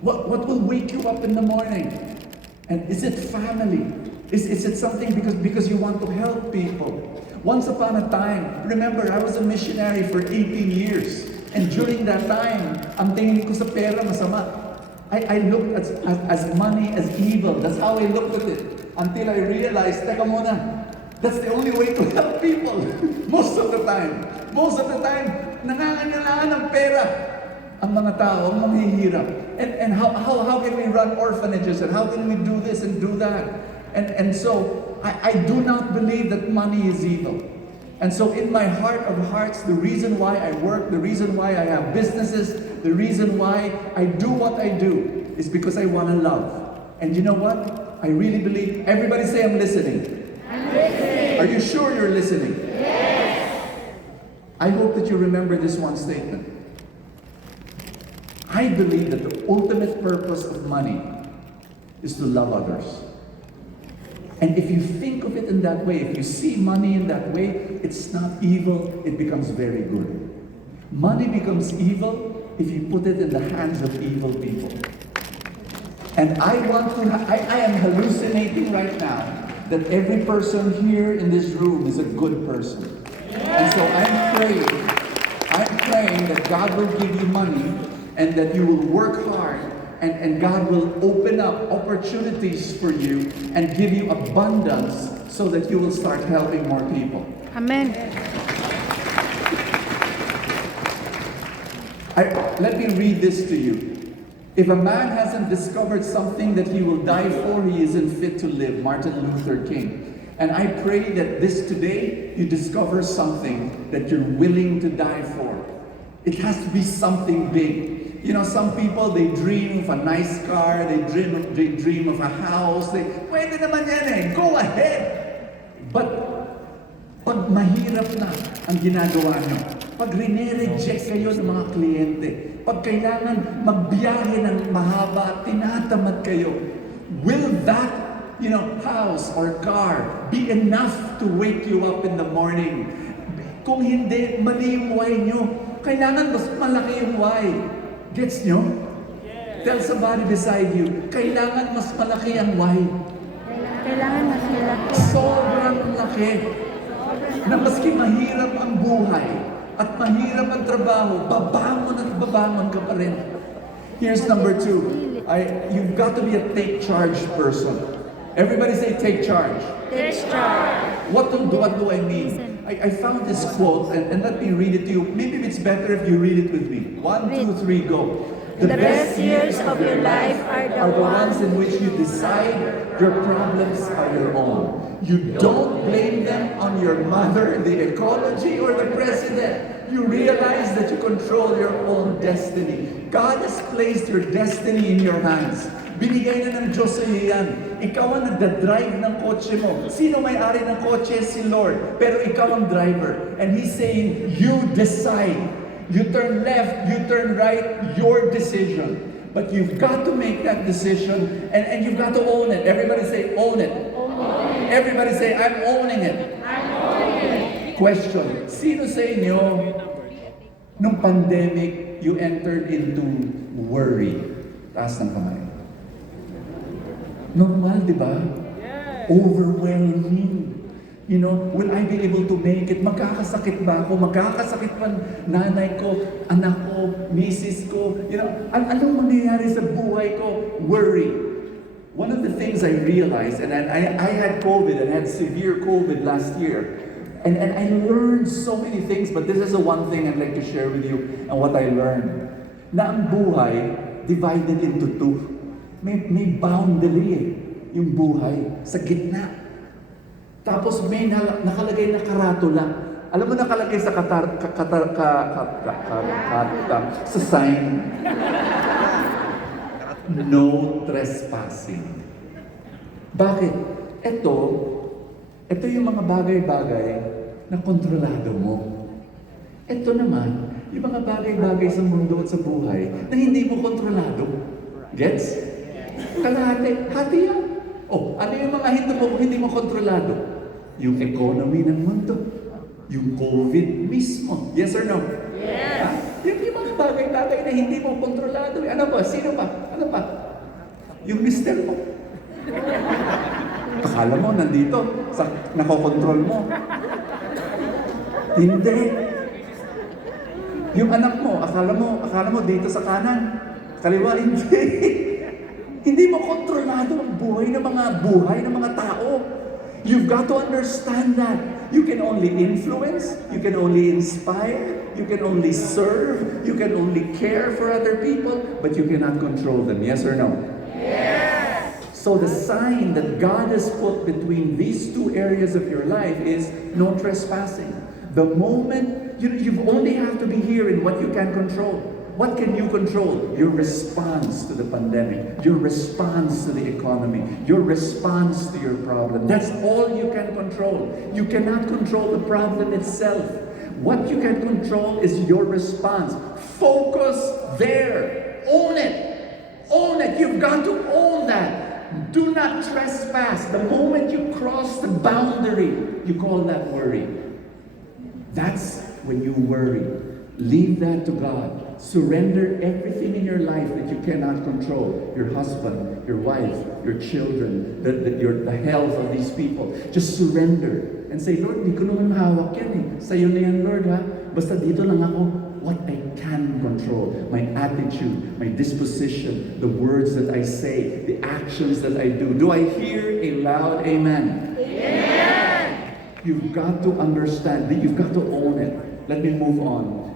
What will wake you up in the morning? And is it family? Is it something because you want to help people? Once upon a time, remember, I was a missionary for 18 years. And during that time, ang tingin ko sa pera masama. I looked as money as evil. That's how I looked at it. Until I realized, teka muna, that's the only way to help people. Most of the time. Most of the time, nangangailangan ng pera ang mga tao, ang manghihirap. And how can we run orphanages and how can we do this and do that? And so, I do not believe that money is evil. And so in my heart of hearts, the reason why I work, the reason why I have businesses, the reason why I do what I do is because I want to love. And you know what? I really believe, everybody say I'm listening. I'm listening. Are you sure you're listening? Yes. I hope that you remember this one statement. I believe that the ultimate purpose of money is to love others. And if you think of it in that way, if you see money in that way, it's not evil, it becomes very good. Money becomes evil if you put it in the hands of evil people. And I am hallucinating right now that every person here in this room is a good person. And so I'm praying that God will give you money and that you will work hard and God will open up opportunities for you and give you abundance so that you will start helping more people. Amen. Let me read this to you. If a man hasn't discovered something that he will die for, he isn't fit to live. Martin Luther King. And I pray that this today, you discover something that you're willing to die for. It has to be something big. You know, some people, they dream of a nice car, they dream of a house, pwede naman yan eh, go ahead. But, pag mahirap na ang ginagawa nyo, pag rene-reject kayo ng mga kliyente, pag kailangan magbiyahe ng mahaba, tinatamad kayo, will that, house or car be enough to wake you up in the morning? Kung hindi, mali yung why nyo. Kailangan mas malaki yung why. Gets nyo? Tell somebody beside you, kailangan mas malaki ang why. Kailangan mas malaki. Sobrang laki. Na maski mahirap ang buhay at mahirap ang trabaho, babangon at babangon ka pa rin. Here's number 2. You've got to be a take charge person. Everybody say take charge. Take charge. What do I mean? I found this quote, and let me read it to you. Maybe it's better if you read it with me. 1, 2, 3, go. The best years of your life are the ones in which you decide your problems are your own. You don't blame them on your mother, the ecology, or the president. You realize that you control your own destiny. God has placed your destiny in your hands. Binigay na ng Diyos sa iyo yan. Ikaw ang nagda-drive ng kotse mo. Sino may-ari ng kotse? Si Lord. Pero ikaw ang driver. And He's saying, you decide. You turn left, you turn right, your decision. But you've got to make that decision and you've got to own it. Everybody say, own it. Own it. Everybody say, I'm owning it. I'm owning it. Question, sino sa inyo, nung pandemic, you entered into worry? Taas ng kamay. Normal, di ba? Overwhelming. Will I be able to make it? Magkakasakit ba ako? Magkakasakit pa nanay ko, anak ko, misis ko? Anong mangyayari sa buhay ko? Worry. One of the things I realized, and I had COVID and had severe COVID last year, and I learned so many things, but this is the one thing I'd like to share with you and what I learned. Na ang buhay, divided into 2. May boundary yung buhay sa gitna. Tapos may nakalagay na karatula. Alam mo nakalagay sa sa sign, no trespassing. Bakit? Ito yung mga bagay-bagay na kontrolado mo. Ito naman, yung mga bagay-bagay sa mundo at sa buhay na hindi mo kontrolado. Gets? Kalahati, hati yan. Ano yung mga hindi mo kontrolado? Yung economy ng mundo. Yung COVID mismo. Yes or no? Yes. Yung mga bagay-bagay na hindi mo kontrolado. Ano pa? Sino pa? Ano pa? Yung mister mo. Akala mo, nandito, nakokontrol mo. Hindi. Yung anak mo, akala mo dito sa kanan. Kaliwa, hindi. Hindi mo kontrolado ang buhay ng mga tao. You've got to understand that. You can only influence, you can only inspire, you can only serve, you can only care for other people, but you cannot control them. Yes or no? Yes. So the sign that God has put between these two areas of your life is no trespassing. The moment, you only have to be here in what you can control. What can you control? Your response to the pandemic, your response to the economy, your response to your problem. That's all you can control. You cannot control the problem itself. What you can control is your response. Focus there. Own it. Own it. You've got to own that. Do not trespass. The moment you cross the boundary, you call that worry. That's when you worry. Leave that to God. Surrender everything in your life that you cannot control. Your husband, your wife, your children, the health of these people. Just surrender and say, Lord, di ko naman hawak yan eh. Sa'yo na yan, Lord, ha? Basta dito lang ako, what I can control. My attitude, my disposition, the words that I say, the actions that I do. Do I hear a loud amen? Amen! You've got to understand, you've got to own it. Let me move on.